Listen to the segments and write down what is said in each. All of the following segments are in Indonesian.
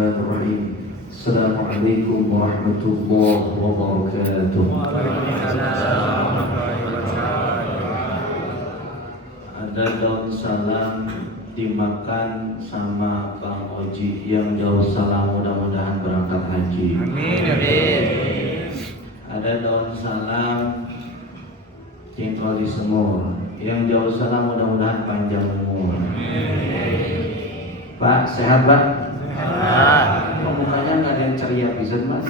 Bismillahirrahmanirrahim. Assalamualaikum warahmatullahi wabarakatuh. Ada daun salam dimakan sama Bang Oji yang jauh salam, mudah-mudahan berangkat haji. Amin, amin. Ada daun salam tinggal di semur yang jauh salam, mudah-mudahan panjang umur. Pak, sehat Pak? Sehat. Mukanya nggak ada yang ceria pisan Mas.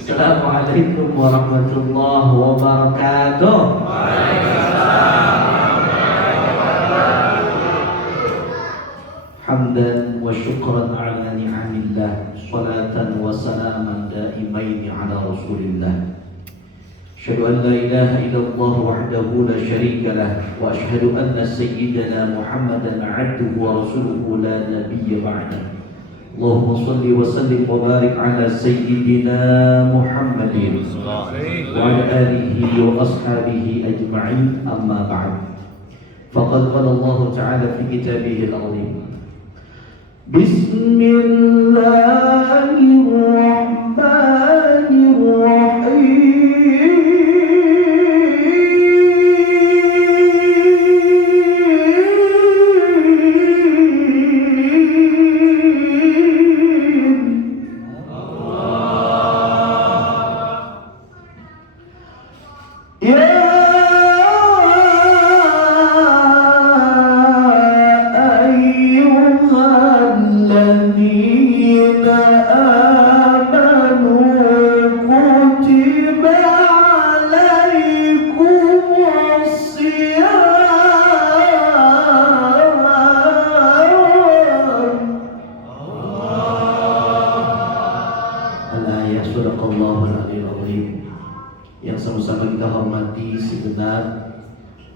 Assalamualaikum warahmatullahi wabarakatuh. Hamdan wa syukran ala ni'amillah, salatan wa salaman daimaini ala rasulillah. أشهد أن لا إله إلا الله وحده لا شريك له وأشهد أن سيدنا محمدا عبده ورسوله لا نبي بعده. اللهم صل وسلم وبارك على سيدنا محمد وعلى آله وأصحابه أجمعين. أما بعد، فقد قال الله تعالى في كتابه العظيم: بسم الله الرحمن الرحيم. Yang sama-sama kita hormati segenap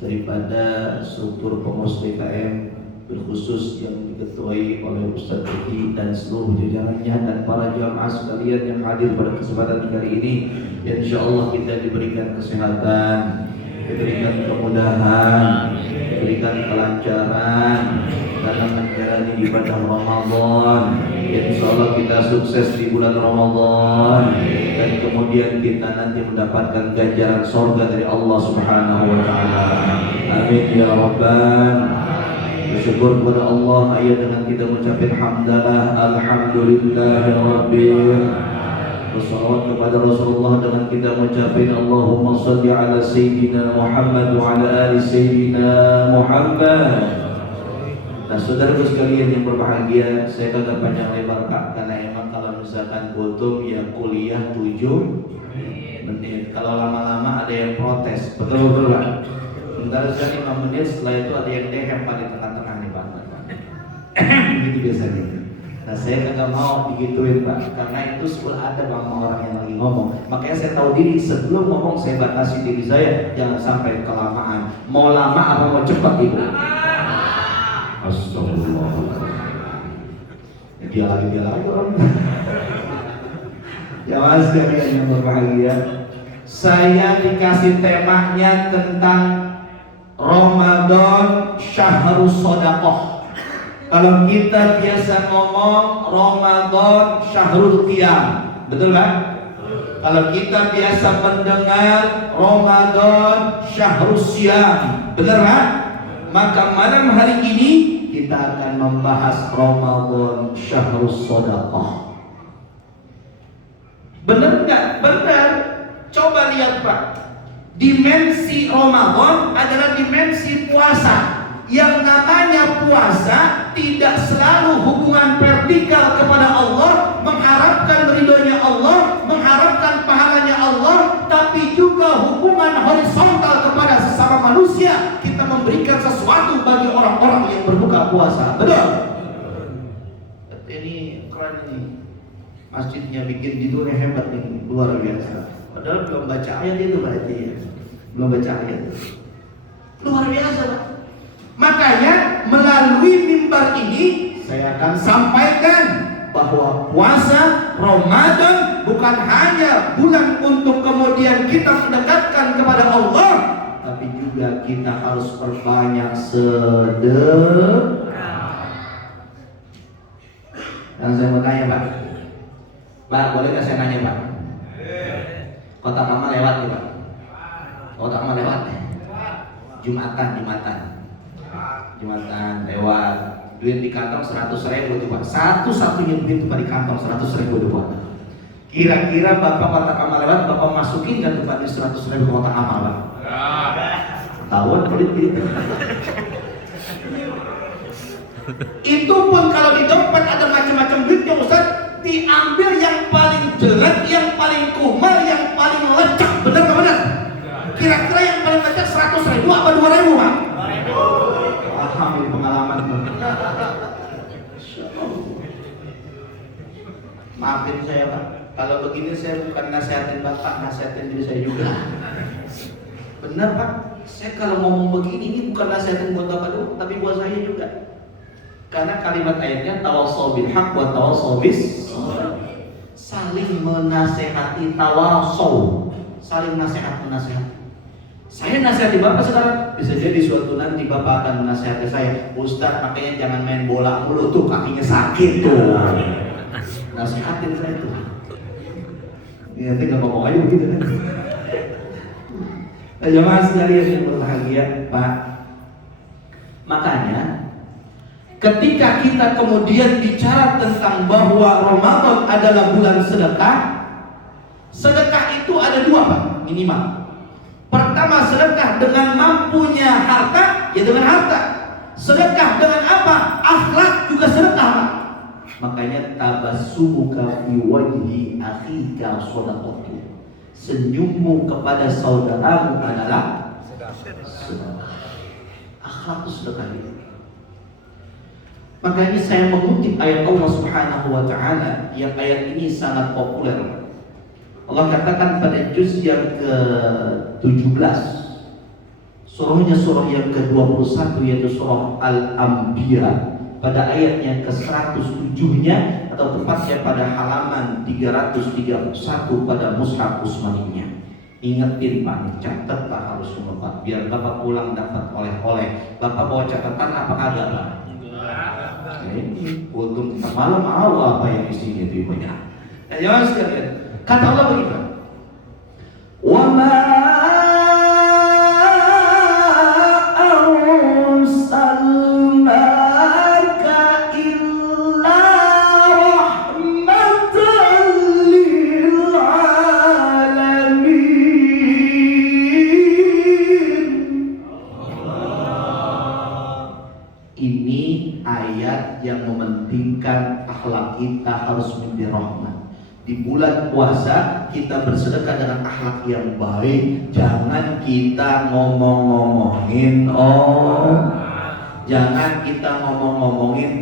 daripada struktur pengurus DKM, berkhusus yang diketuai oleh Ustaz Eki dan seluruh jajarannya, dan para jamaah sekalian yang hadir pada kesempatan kali ini. Ya, insyaallah kita diberikan kesehatan, diberikan kemudahan, diberikan kelancaran dalam menjalani ibadah Ramadan. Ya, insyaallah kita sukses di bulan Ramadan, dan kemudian kita nanti mendapatkan ganjaran surga dari Allah Subhanahu wa taala. Amin ya rabbal. Bersyukur kepada Allah ayat dengan kita mengucapkan hamdalah alhamdulillahirabbil. Wassalawat kepada Rasulullah dengan kita mengucapkan Allahumma shalli ala sayyidina Muhammad wa ala ali sayyidina Muhammad. Nah, saudaraku sekalian yang berbahagia, saya kagak panjang lebar Pak, karena emang kalau misalkan kultum ya kuliah 7 menit. Kalau lama-lama ada yang protes, betul Pak. Sebentar saja 5 menit, setelah itu ada yang dehem Pak di tengah-tengah nih Pak. Begitu biasanya. Nah, saya kagak mau digituin Pak, karena itu sudah ada sama orang yang lagi ngomong. Makanya saya tahu diri, sebelum ngomong saya batasi diri saya, jangan sampai kelamaan. Mau lama apa mau cepat Ibu? Astagfirullahaladzim. Dia lagi orang. Ya mas sekalian yang berbahagia, saya dikasih temanya tentang Ramadan Syahrus Shadaqah. Kalau kita biasa ngomong Ramadan Syahrul Qiyam, betul kan? Kalau kita biasa mendengar Ramadan Syahrus Siyam, benar kan? Maka malam hari ini kita akan membahas Ramadan Syahrus Shadaqah. Benar nggak? Benar. Coba lihat Pak, dimensi Ramadan adalah dimensi puasa. Yang namanya puasa tidak selalu hubungan vertikal kepada Allah, mengharapkan ridhonya Allah, mengharapkan pahalanya Allah, tapi juga hubungan horizontal kepada sesama manusia. Kita memberikan sesuatu bagi orang-orang yang berbuka puasa. Betul? Ini keren ini. Masjidnya bikin judulnya hebat ini, luar biasa. Padahal belum baca ayat itu berarti ya. Belum baca ayat. Luar biasa Pak. Makanya melalui mimbar ini saya akan sampaikan bahwa puasa Ramadan bukan hanya bulan untuk kemudian kita mendekatkan kepada Allah, tapi juga kita harus perbanyak sedekah. Yang saya mau tanya Pak, Pak boleh nggak saya nanya Pak? Kotak amal lewat nih Pak. Kotak amal lewat ya? Jumatan lewat. Duit di kantong 100.000 tuh Pak. Satu-satunya duit Pak di kantong 100.000 tuh Pak. Kira-kira Bapak kotak amal lewat, Bapak masukin kan tuh Pak di 100.000 kotak amal Pak? Tahuan pelit gitu. Itu pun kalau di dompet ada macam-macam duitnya Ustaz, diambil yang paling jelek, yang paling kumal, yang paling lecek. Benar nggak benar? Kira-kira yang paling lecek 100.000 apa 2.000 Pak? 2.000. Paham ini pengalaman. Maafin saya Pak, kalau begini saya bukan nasihatin Bapak, nasihatin diri saya juga. Benar Pak, saya kalau ngomong begini ini bukan nasihatin buat Bapak doang, tapi buat saya juga. Karena kalimat ayatnya tawassaw bil haq wa tawassaw bis sabr. Saling menasehati, tawassaw, saling menasehati. Saya nasihati Bapak sekarang, bisa jadi suatu nanti Bapak akan menasehati saya, Ustaz makanya jangan main bola mulu tuh, kakinya sakit tuh. Nasihatin saya tuh. Ya, nanti nggak ngomong aja begitu kan. Nah, jemaah sekalian yang berbahagia, Pak. Makanya ketika kita kemudian bicara tentang bahwa Ramadan adalah bulan sedekah, sedekah itu ada dua Pak, minimal. Pertama sedekah dengan mampunya harta, ya dengan harta. Sedekah dengan apa? Akhlak juga sedekah Pak. Makanya tabassumuka fi wajhi akhika shadaqatu. Senyummu kepada saudaramu adalah sedekah. Akhlak itu sedekah itu. Makanya saya mengutip ayat Allah Subhanahu wa taala yang ayat ini sangat populer. Allah katakan pada juz yang ke-17. Surahnya surah yang ke-21 yaitu surah Al-Anbiya. Pada ayat yang ke-107-nya atau tepatnya pada halaman 331 pada mushaf Utsmaniyah. Ingetin Pak, catat Pak harus semua Pak, biar Bapak pulang dapat oleh-oleh. Bapak bawa catatan apa kagak Pak? Ini untung malam apa yang isinya itu banyak. Nah, jangan sekalian. Kata Allah begini. Wa ma yang mementingkan akhlak kita harus menjadi rahmat. Di bulan puasa kita bersedekah dengan akhlak yang baik. Jangan kita ngomong-ngomongin jangan kita ngomong-ngomongin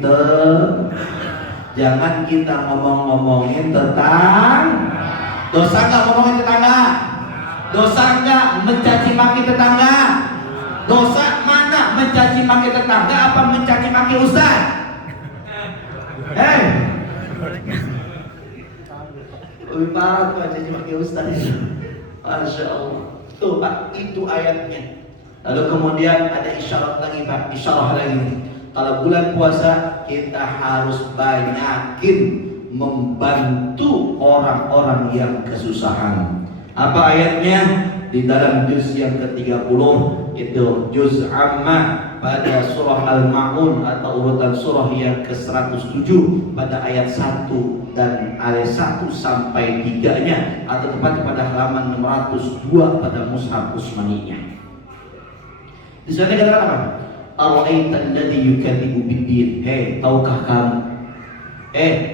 jangan kita ngomong-ngomongin tentang dosa nggak ngomongin tetangga, dosa nggak mencaci maki tetangga, dosa mana mencaci maki tetangga apa mencaci maki ustaz? Lebih parah tuh aja cuma Ustaz. Masya Allah. Tuh Pak, itu ayatnya. Lalu kemudian ada isyarat lagi Pak, isyarah lagi. Kalau bulan puasa kita harus banyakin membantu orang-orang yang kesusahan. Apa ayatnya? Di dalam juz yang ke-30 itu juz Amma pada surah Al-Ma'un atau urutan surah yang ke-107 pada ayat 1 dan ayat 1 sampai 3-nya atau tepatnya pada halaman 602 pada mushaf Utsmaniyah. Di sana dikatakan apa? Ara'aital ladzi yukadzibu bid-din. Hei, tahukah kamu?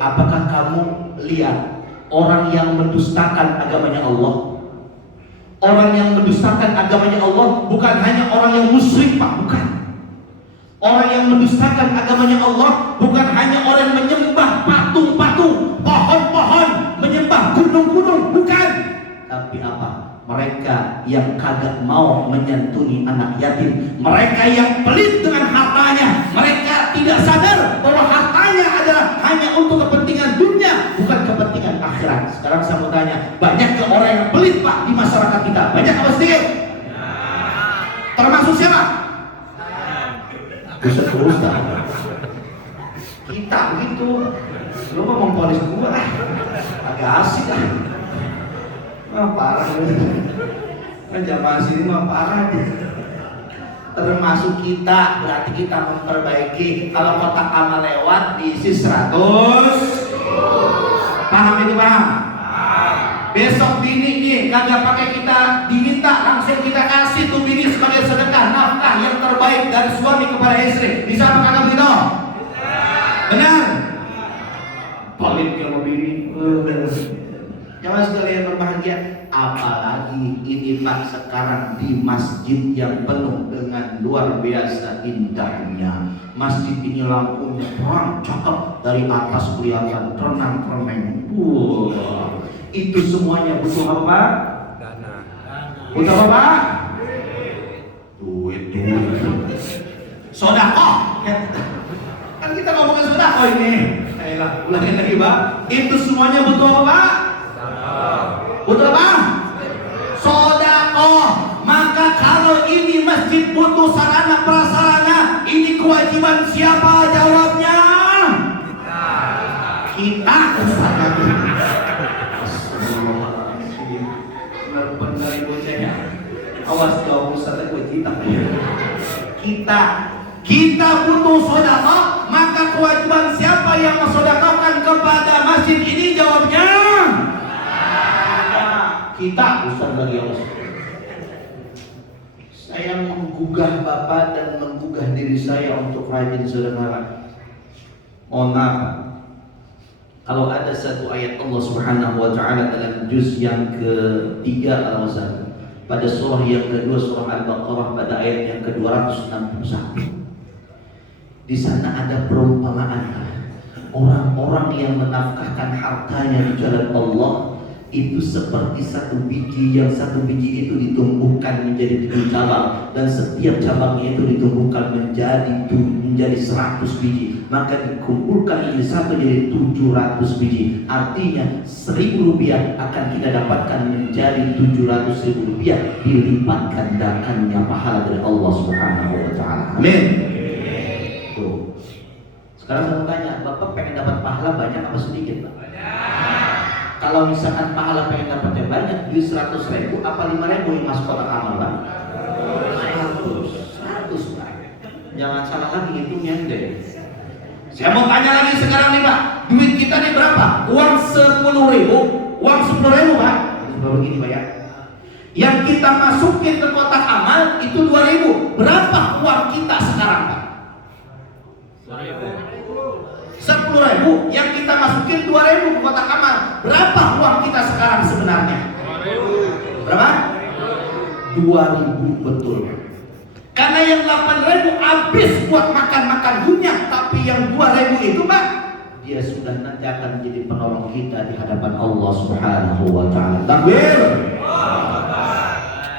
Apakah kamu lihat orang yang mendustakan agamanya Allah? Orang yang mendustakan agamanya Allah bukan hanya orang yang musyrik Pak, bukan. Orang yang mendustakan agamanya Allah bukan hanya orang yang menyembah patung-patung, pohon-pohon, menyembah gunung-gunung, bukan. Tapi apa? Mereka yang kagak mau menyantuni anak yatim, mereka yang pelit dengan hartanya, mereka tidak sadar bahwa hartanya adalah hanya untuk kepentingan dunia, bukan kepentingan akhirat. Sekarang saya mau tanya, banyak ke orang yang pelit Pak di masyarakat kita? Banyak apa sedikit? Termasuk siapa? Ustaz. Kita begitu. Lu mau memponis gua agak asik lah. Parah kan jamaah sini mah parah. Termasuk kita, berarti kita memperbaiki. Kalau kotak amal lewat diisi 100. Paham itu, paham? Besok bini nih kagak pakai kita diminta, langsung kita kasih tuh bini sebagai sedekah nafkah yang terbaik dari suami kepada istri. Bisa apa kagak begitu? Benar? Paling kalau bini Jamaah sekalian berbahagia, apalagi ini Pak sekarang di masjid yang penuh dengan luar biasa indahnya. Masjid ini lampunya terang cakep, dari atas kelihatan renang-renang. Itu semuanya butuh apa Pak? Dana. Butuh apa Pak? Duit. Sedekah. Kan kita ngomongin sedekah ini. Ayolah, ulangin lagi Pak. Itu semuanya butuh apa Pak? Butuh apa? Sedekah. Maka kalau ini masjid butuh sarana prasarana, ini kewajiban siapa jawabnya? Kita. Benar bocahnya. Awas jawab Ustaz gue kita butuh sedekah, maka kewajiban siapa yang mensedekahkan kepada masjid ini jawabnya? Kita, Ustaz lagi Allah. Saya menggugah Bapak dan menggugah diri saya untuk rajin sedekah. Mohon maaf, kalau ada satu ayat Allah Subhanahu wa taala dalam juz yang ketiga Al-Wasal, pada surah yang kedua surah Al-Baqarah pada ayat yang ke-261. Di sana ada perumpamaan orang-orang yang menafkahkan hartanya di jalan Allah itu seperti satu biji, yang satu biji itu ditumbuhkan menjadi 7 cabang, dan setiap cabangnya itu ditumbuhkan menjadi 100 biji, maka dikumpulkan ini satu jadi 700 biji. Artinya 1.000 rupiah akan kita dapatkan menjadi 700.000 rupiah, dilipat gandakannya pahala dari Allah Subhanahu wa taala. Amin. Tuh. Sekarang saya mau tanya, Bapak pengen dapat pahala banyak apa sedikit, Pak? Kalau misalkan pahala pengen dapatnya banyak, duit 100.000 apa 5.000 yang masuk kotak amal, Pak? 100 Pak. Jangan salah lagi hitungnya deh. Saya mau tanya lagi sekarang nih Pak, duit kita nih berapa? Uang 10.000, uang 10.000 Pak. Baru begini Pak ya. Yang kita masukin ke kotak amal itu 2.000. Berapa uang kita sekarang Pak? 10.000 yang kita masukin 2.000 ke kotak amal. Berapa uang kita sekarang sebenarnya? Berapa? 2.000 betul. Karena yang 8.000 habis buat makan-makan dunia, tapi yang 2.000 itu Pak, dia sudah nanti akan menjadi penolong kita di hadapan Allah Subhanahu wa taala. Takbir.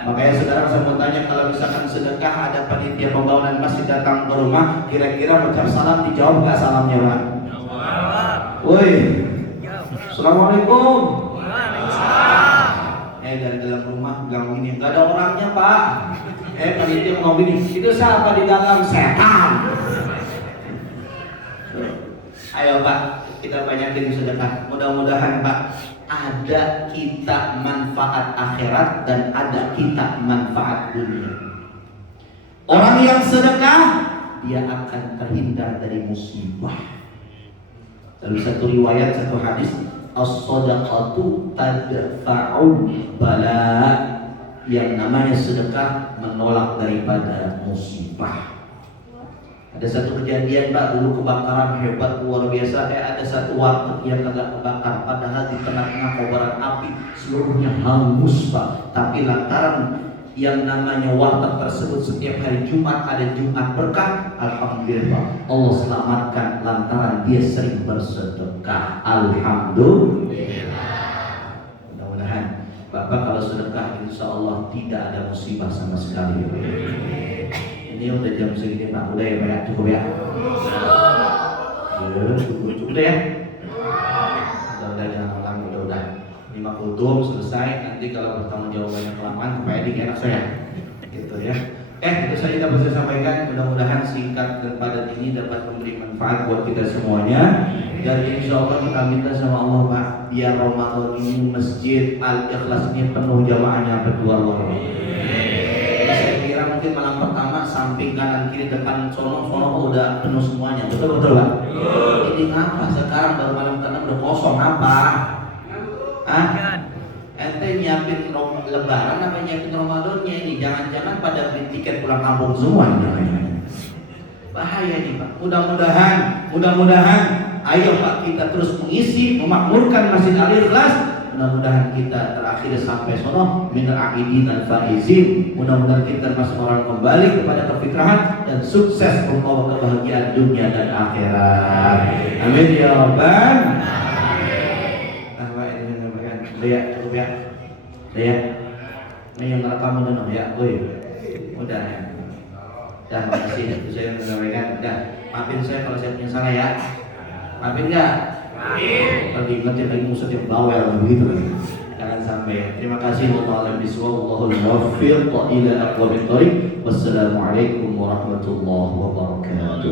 Makanya sekarang saya mau tanya, kalau misalkan sedekah ada panitia pembangunan masjid datang ke rumah, kira-kira ucap salam dijawab nggak salamnya Pak? Woi, Assalamualaikum. Dari dalam rumah bilang gini, nggak ada orangnya Pak. Panitia ngomong gini, itu siapa di dalam? Setan. Ayo Pak, kita banyakin sedekah. Mudah-mudahan Pak, ada kita manfaat akhirat dan ada kita manfaat dunia. Orang yang sedekah, dia akan terhindar dari musibah. Dalam satu riwayat, satu hadis, as-sadaqatu tadfa'ul bala. Yang namanya sedekah menolak daripada musibah. Ada satu kejadian Pak, dulu kebakaran hebat luar biasa. Ada satu warteg yang agak kebakar, padahal di tengah-tengah kobaran api seluruhnya hangus Pak. Tapi lantaran yang namanya warteg tersebut setiap hari Jumat ada Jumat berkah, alhamdulillah Allah selamatkan lantaran dia sering bersedekah. Alhamdulillah. Mudah-mudahan Bapak kalau sedekah insya Allah tidak ada musibah sama sekali. Ini udah jam segini Pak, udah ya Pak ya, cukup ya? Cukup ya? Udah jangan ulang, udah. 5 kultum selesai, nanti kalau bertanggung jawab banyak kelamaan supaya enak saya, gitu ya. Itu saja dapat saya sampaikan. Mudah-mudahan singkat dan padat ini dapat memberi manfaat buat kita semuanya. Dan insya Allah kita minta sama Allah Pak, biar Ramadan ini Masjid Al-Ikhlas ini penuh jamaahnya berdua orang. Saya kira mungkin malam pertama samping kanan kiri depan sono udah penuh semuanya, betul Pak? Ini ngapa sekarang baru malam tenang udah kosong apa? Ente nyiapin Lebaran apa nyiapin Ramadannya ini? Jangan-jangan pada beli tiket pulang kampung semua ini. Bahaya nih Pak. Mudah-mudahan ayo Pak kita terus mengisi, memakmurkan Masjid Al-Ikhlas. Mudah-mudahan kita terakhir sampai sono minal aqidin dan faizin. Mudah-mudahan kita termasuk orang kembali kepada kefitrahan dan sukses membawa kebahagiaan dunia dan akhirat. Amin ya rabbal alamin. Cukup ya. Ini yang ngerekam udah ya, udah ya. Dah, makasih. Itu saya menyampaikan. Dah, maafin saya kalau saya punya salah ya. Maafin nggak? Maafin. Kalau diingetin lagi musuh yang bawel begitu kan. Jangan sampai. Terima kasih. Wallahul muwaffiq ila aqwamit thoriq. Wassalamualaikum warahmatullahi wabarakatuh.